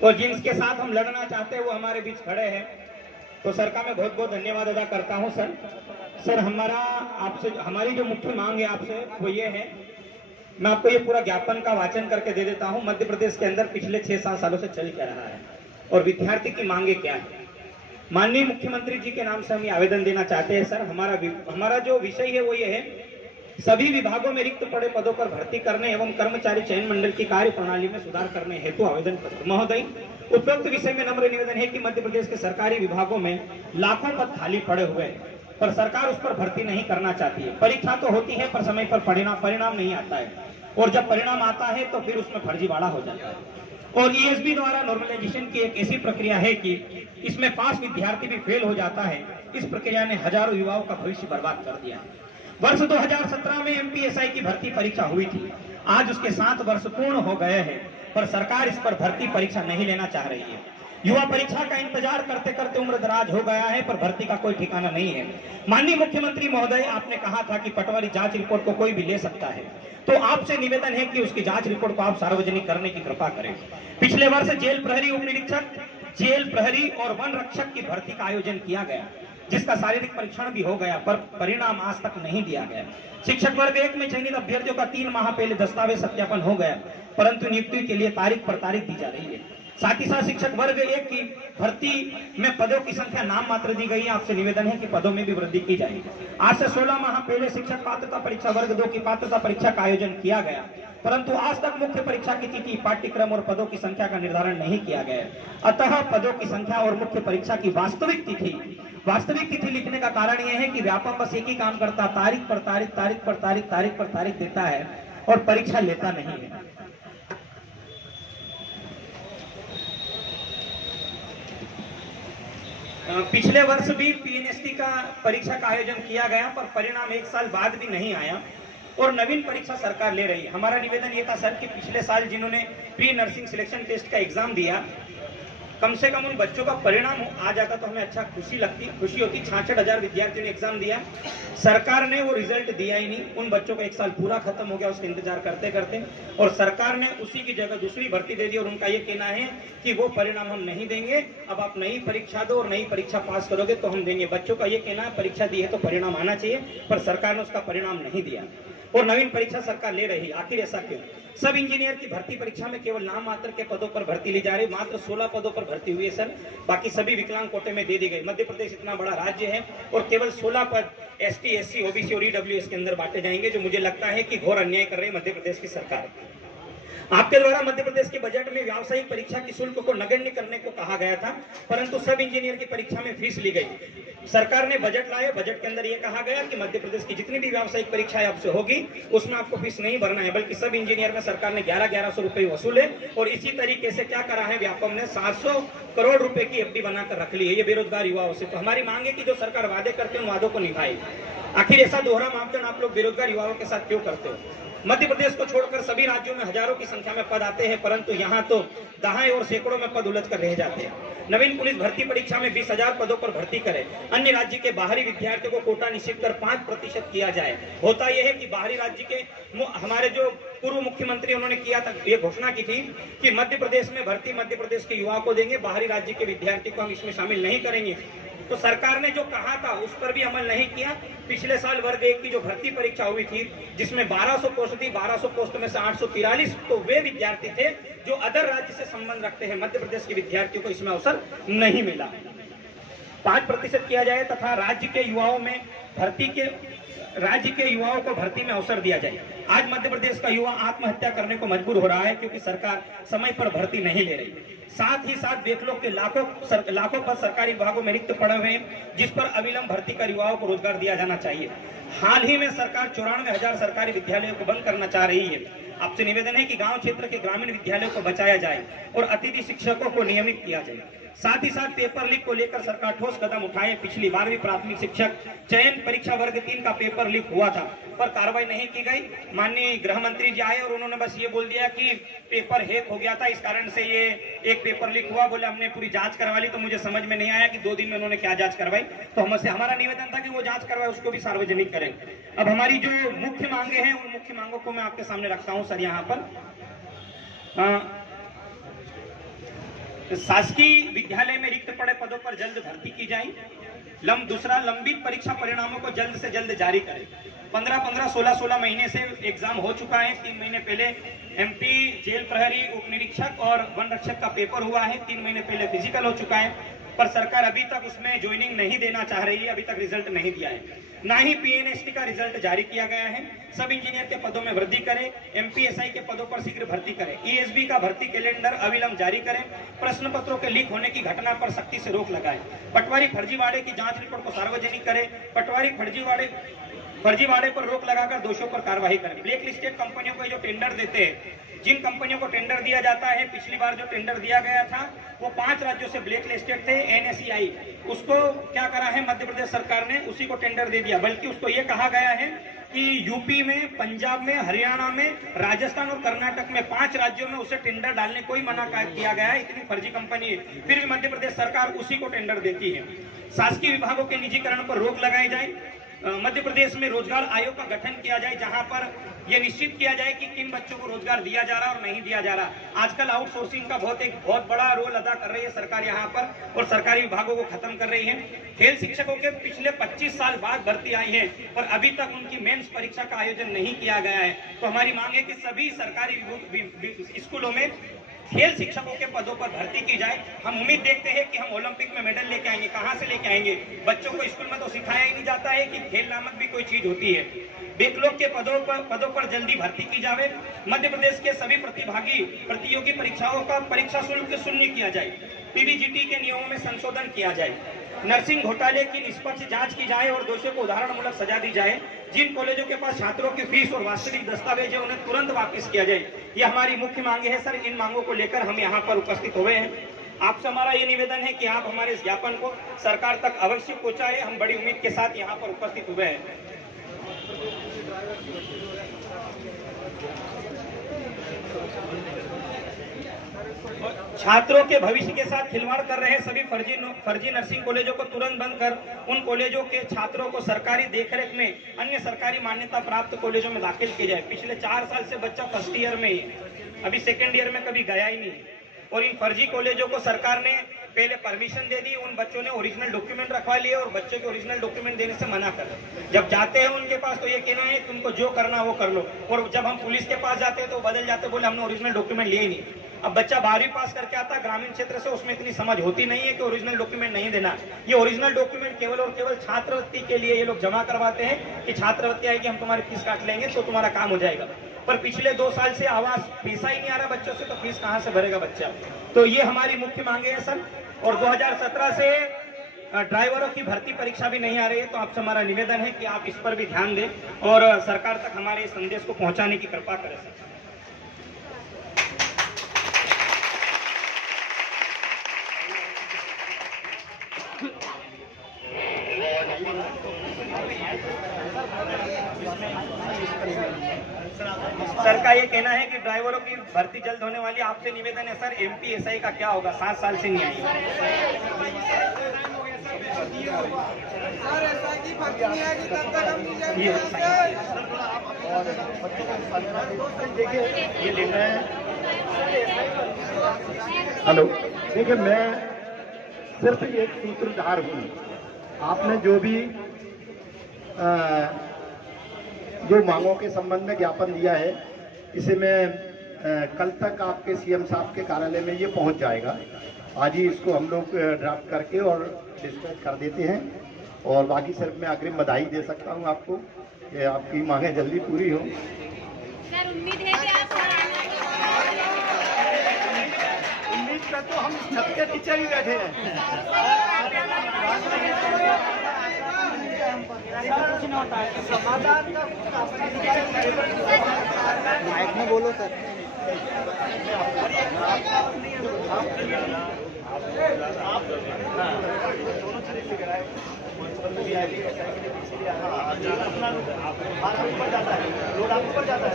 तो जिनके साथ हम लड़ना चाहते हैं वो हमारे बीच खड़े हैं। तो सर का मैं बहुत बहुत धन्यवाद अदा करता हूं। सर हमारी जो मुख्य मांग है आपसे वो ये है, मैं आपको ये पूरा ज्ञापन का वाचन करके दे देता हूं। मध्य प्रदेश के अंदर पिछले 6-7 सालों से चल क्या रहा है और विद्यार्थी की मांगे क्या है। माननीय मुख्यमंत्री जी के नाम से हम ये आवेदन देना चाहते हैं। सर हमारा जो विषय है वो ये है, सभी विभागों में रिक्त पड़े पदों पर भर्ती करने एवं कर्मचारी चयन मंडल की कार्य प्रणाली में सुधार करने हेतु आवेदन पत्र। महोदय, उपरोक्त विषय में नम्र निवेदन है कि मध्य प्रदेश के सरकारी विभागों में लाखों पद खाली पड़े हुए हैं, पर सरकार उस पर भर्ती नहीं करना चाहती है। परीक्षा तो होती है पर समय पर परिणाम नहीं आता है, और जब परिणाम आता है तो फिर उसमें फर्जीवाड़ा हो जाता है। और ईएसबी द्वारा नॉर्मलाइजेशन की एक ऐसी प्रक्रिया है कि इसमें पास विद्यार्थी भी फेल हो जाता है। इस प्रक्रिया ने हजारों युवाओं का भविष्य बर्बाद कर दिया है। वर्ष 2017 में एमपीएसआई की भर्ती परीक्षा हुई थी। आज उसके 7 वर्ष पूर्ण हो गए हैं, पर सरकार इस पर भर्ती परीक्षा नहीं लेना चाह रही है। युवा परीक्षा का इंतजार करते करते उम्र दराज हो गया है, पर भर्ती का कोई ठिकाना नहीं है। माननीय मुख्यमंत्री महोदय, आपने कहा था कि पटवारी जांच रिपोर्ट को कोई भी ले सकता है, तो आपसे निवेदन है कि उसकी जांच रिपोर्ट को आप सार्वजनिक करने की कृपा करें। पिछले वर्ष जेल प्रहरी उप निरीक्षक, जेल प्रहरी और वन रक्षक की भर्ती का आयोजन किया गया, जिसका शारीरिक परीक्षण भी हो गया, पर परिणाम आज तक नहीं दिया गया। शिक्षक वर्ग 1 में चयनित अभ्यर्थियों का 3 माह पहले दस्तावेज सत्यापन हो गया, परंतु नियुक्ति के लिए तारीख पर तारीख दी जा रही है। साथ ही साथ शिक्षक वर्ग 1 की भर्ती में पदों की संख्या नाम मात्र दी गई है। आपसे निवेदन है कि पदों में भी वृद्धि की जाएगी। आज से 16 माह पहले शिक्षक पात्रता परीक्षा वर्ग 2 की पात्रता परीक्षा का आयोजन किया गया, परंतु आज तक मुख्य परीक्षा की तिथि, पाठ्यक्रम और पदों की संख्या का निर्धारण नहीं किया गया। अतः पदों की संख्या और मुख्य परीक्षा की वास्तविक तिथि लिखने का कारण यह है कि व्यापम बस एक ही काम करता, तारीख पर तारीख देता है और परीक्षा लेता नहीं है। पिछले वर्ष भी पीएनएसटी का परीक्षा का आयोजन किया गया, पर परिणाम 1 साल बाद भी नहीं आया और नवीन परीक्षा सरकार ले रही है। हमारा निवेदन ये था सर कि पिछले साल जिन्होंने प्री नर्सिंग सिलेक्शन टेस्ट का एग्जाम दिया, कम से कम उन बच्चों का परिणाम आ जाता तो हमें अच्छा खुशी होती। 66,000 विद्यार्थियों ने एग्जाम दिया, सरकार ने वो रिजल्ट दिया ही नहीं। उन बच्चों का 1 साल पूरा खत्म हो गया उसका इंतजार करते करते, और सरकार ने उसी की जगह दूसरी भर्ती दे दी। और उनका ये कहना है कि वो परिणाम हम नहीं देंगे, अब आप नई परीक्षा दो और नई परीक्षा पास करोगे तो हम देंगे। बच्चों का ये कहना है परीक्षा दी है तो परिणाम आना चाहिए, पर सरकार ने उसका परिणाम नहीं दिया और नवीन परीक्षा सरकार ले रही। आखिर ऐसा क्यों? सब इंजीनियर की भर्ती परीक्षा में केवल नाम मात्र के पदों पर भर्ती ली जा रही। मात्र 16 पदों पर भर्ती हुई है सर, बाकी सभी विकलांग कोटे में दे दी गई। मध्य प्रदेश इतना बड़ा राज्य है और केवल 16 पद एसटी, एससी, ओबीसी और ईडब्ल्यूएस के अंदर बांटे जाएंगे, जो मुझे लगता है कि घोर अन्याय कर रही है मध्य प्रदेश की सरकार। आपके द्वारा मध्य प्रदेश के बजट में व्यावसायिक परीक्षा की शुल्क को नगण्य करने को कहा गया था, परंतु सब इंजीनियर की परीक्षा में फीस ली गई। सरकार ने बजट लाए, बजट के अंदर यह कहा गया कि मध्य प्रदेश की जितनी भी व्यावसायिक परीक्षाएं आपसे होगी उसमें आपको फीस नहीं भरना है, बल्कि सब इंजीनियर में सरकार ने 1100 रुपए वसूले। और इसी तरीके से क्या करा है, व्यापम ने 700 करोड़ रुपए की एफडी बनाकर रख ली है ये बेरोजगार युवाओं से। तो हमारी मांग है कि जो सरकार वादे करते हैं उन वादों को निभाए। आखिर ऐसा दोहरा मापदंड आप लोग बेरोजगार युवाओं के साथ क्यों करते हो? मध्य प्रदेश को छोड़कर सभी राज्यों में हजारों की संख्या में पद आते हैं, परंतु यहाँ तो दहाई और सैकड़ों में पद उलझ कर रह जाते हैं। नवीन पुलिस भर्ती परीक्षा में 20,000 पदों पर भर्ती करें। अन्य राज्य के बाहरी विद्यार्थियों को कोटा निश्चित कर 5% किया जाए। होता यह है कि बाहरी राज्य के हमारे जो पूर्व मुख्यमंत्री उन्होंने किया था, ये घोषणा की थी कि मध्य प्रदेश में भर्ती मध्य प्रदेश के युवाओं को देंगे, बाहरी राज्य के विद्यार्थी को हम इसमें शामिल नहीं करेंगे। तो सरकार ने जो कहा था उस पर भी अमल नहीं किया। पिछले साल वर्ग 1 की जो भर्ती परीक्षा हुई थी, जिसमें 1200 पोस्ट थी, 1200 पोस्ट में से 843 तो वे विद्यार्थी थे जो अदर राज्य से संबंध रखते हैं। मध्य प्रदेश के विद्यार्थियों को इसमें अवसर नहीं मिला। 5% किया जाए तथा राज्य के युवाओं को भर्ती में अवसर दिया जाए। आज मध्य प्रदेश का युवा आत्महत्या करने को मजबूर हो रहा है क्योंकि सरकार समय पर भर्ती नहीं ले रही। साथ ही साथ बेकलों के लाखों पद सरकारी विभागों में रिक्त पड़े हुए हैं, जिस पर अविलंब भर्ती कर युवाओं को रोजगार दिया जाना चाहिए। हाल ही में सरकार 94,000 सरकारी विद्यालयों को बंद करना चाह रही है। आपसे निवेदन है कि गांव क्षेत्र के ग्रामीण विद्यालयों को बचाया जाए और अतिथि शिक्षकों को नियमित किया जाए। साथ ही साथ पेपर लीक को लेकर सरकार ठोस कदम उठाए। पिछली 12वीं प्राथमिक शिक्षक चयन परीक्षा वर्ग 3 का पेपर लीक हुआ था, पर कार्रवाई नहीं की गई। माननीय गृह मंत्री जी आए और उन्होंने बस ये बोल दिया कि पेपर हैक हो गया था, इस कारण से ये एक पेपर लीक हुआ। बोले हमने पूरी जांच करवा ली। तो मुझे समझ में नहीं आया कि 2 दिन में उन्होंने क्या जांच करवाई। तो हमसे हमारा निवेदन था कि वो जांच करवाए, उसको भी सार्वजनिक करें। अब हमारी जो मुख्य मांगे हैं उन मुख्य मांगों को मैं आपके सामने रखता हूं सर। यहाँ पर शासकीय विद्यालय में रिक्त पड़े पदों पर जल्द भर्ती की जाए। दूसरा, लंबित परीक्षा परिणामों को जल्द से जल्द जारी करें। 15-15, 16-16 महीने से एग्जाम हो चुका है। 3 महीने पहले एमपी जेल प्रहरी उप निरीक्षक और वन रक्षक का पेपर हुआ है। 3 महीने पहले फिजिकल हो चुका है, पर सरकार अभी तक उसमें ज्वाइनिंग नहीं देना चाह रही है। अभी तक रिजल्ट नहीं दिया है, ना ही पीएनएसटी का रिजल्ट जारी किया गया है। सब इंजीनियर के पदों में वृद्धि करें। एमपीएसआई के पदों पर शीघ्र भर्ती करें। ईएसबी का भर्ती कैलेंडर अविलंब जारी करें। प्रश्न पत्रों के लीक होने की घटना पर सख्ती से रोक लगाएं। पटवारी फर्जीवाड़े की जांच रिपोर्ट को सार्वजनिक करें। पटवारी फर्जीवाड़े पर रोक लगाकर दोषियों पर कार्रवाई करें। ब्लैक लिस्टेड कंपनियों को जो टेंडर देते हैं, जिन कंपनियों को टेंडर दिया जाता है, पिछली बार जो टेंडर दिया गया था वो 5 राज्यों से ब्लैक लिस्टेड थे। एनएसईआई उसको क्या करा है, मध्य प्रदेश सरकार ने उसी को टेंडर दे दिया। बल्कि उसको ये कहा गया है कि यूपी में, पंजाब में, हरियाणा में, राजस्थान और कर्नाटक में 5 राज्यों में उसे टेंडर डालने को ही मना किया गया है। इतनी फर्जी कंपनी है, फिर भी मध्य प्रदेश सरकार उसी को टेंडर देती है। शासकीय विभागों के निजीकरण पर रोक लगाई जाए। मध्य प्रदेश में रोजगार आयोग का गठन किया जाए, जहां पर यह निश्चित किया जाए कि किन बच्चों को रोजगार दिया जा रहा है और नहीं दिया जा रहा। आजकल आउटसोर्सिंग का बहुत बड़ा रोल अदा कर रही है सरकार यहाँ पर, और सरकारी विभागों को खत्म कर रही है। खेल शिक्षकों के पिछले 25 साल बाद भर्ती आई है और अभी तक उनकी मेंस परीक्षा का आयोजन नहीं किया गया है। तो हमारी मांग है कि सभी सरकारी स्कूलों में खेल शिक्षकों के पदों पर भर्ती की जाए। हम उम्मीद देखते हैं कि हम ओलंपिक में मेडल लेके आएंगे। कहां से लेके आएंगे? बच्चों को स्कूल में तो सिखाया ही नहीं जाता है कि खेल नामक भी कोई चीज होती है। बैकलॉग के पदों पर जल्दी भर्ती की जाए। मध्य प्रदेश के सभी प्रतियोगी परीक्षाओं का परीक्षा शुल्क शून्य किया जाए। पीवीजीटी के नियमों में संशोधन किया जाए। नर्सिंग घोटाले की निष्पक्ष जांच की जाए और दोषियों को उदाहरणमूलक सजा दी जाए। जिन कॉलेजों के पास छात्रों की फीस और वास्तविक दस्तावेज है, उन्हें तुरंत वापस किया जाए। ये हमारी मुख्य मांगे है सर। इन मांगों को लेकर हम यहाँ पर उपस्थित हुए हैं। आपसे हमारा ये निवेदन है कि आप हमारे इस ज्ञापन को सरकार तक अवश्य पहुंचाए। हम बड़ी उम्मीद के साथ यहाँ पर उपस्थित हुए हैं। छात्रों के भविष्य के साथ खिलवाड़ कर रहे सभी फर्जी नर्सिंग कॉलेजों को तुरंत बंद कर उन कॉलेजों के छात्रों को सरकारी देखरेख में अन्य सरकारी मान्यता प्राप्त कॉलेजों में दाखिल किया जाए। पिछले 4 साल से बच्चा फर्स्ट ईयर में ही, अभी सेकेंड ईयर में कभी गया ही नहीं। और इन फर्जी कॉलेजों को सरकार ने पहले परमिशन दे दी, उन बच्चों ने ओरिजिनल डॉक्यूमेंट रखवा लिए और बच्चों के ओरिजिनल डॉक्यूमेंट देने से मना कर। जब जाते हैं उनके पास तो ये कहना है तुमको जो करना वो कर लो, और जब हम पुलिस के पास जाते हैं तो बदल जाते, बोले हमने ओरिजिनल डॉक्यूमेंट लिए ही नहीं। अब बच्चा 12वीं पास करके आता है ग्रामीण क्षेत्र से, उसमें इतनी समझ होती नहीं है कि ओरिजिनल डॉक्यूमेंट नहीं देना। ये ओरिजिनल डॉक्यूमेंट केवल और केवल छात्रवृत्ति के लिए ये लोग जमा करवाते हैं कि छात्रवृत्ति आएगी, हम तुम्हारी फीस काट लेंगे तो तुम्हारा काम हो जाएगा। पर पिछले 2 साल से आवाज पैसा ही नहीं आ रहा बच्चों से, तो फीस कहां से भरेगा बच्चा? तो ये हमारी मुख्य मांगे है सर। और 2017 से ड्राइवरों की भर्ती परीक्षा भी नहीं आ रही है, तो आपसे हमारा निवेदन है कि आप इस पर भी ध्यान दें और सरकार तक हमारे संदेश को पहुंचाने की कृपा करें सर। सर का ये कहना है कि ड्राइवरों की भर्ती जल्द होने वाली। आपसे निवेदन है सर, एमपीएसआई का क्या होगा? 7 साल से नहीं आई। हेलो, देखिए मैं सिर्फ एक सूत्रधार हूँ। आपने जो मांगों के संबंध में ज्ञापन दिया है, इसे मैं कल तक आपके सीएम साहब के कार्यालय में ये पहुंच जाएगा। आज ही इसको हम लोग ड्राफ्ट करके और डिस्कस कर देते हैं। और बाकी सिर्फ मैं अग्रिम बधाई दे सकता हूं आपको कि आपकी मांगें जल्दी पूरी हो। सर उम्मीद है कि आप उम्मीद पर तो हम छत के नीचे ही बैठे हैं। समाधान माइक में बोलो सर। जाता है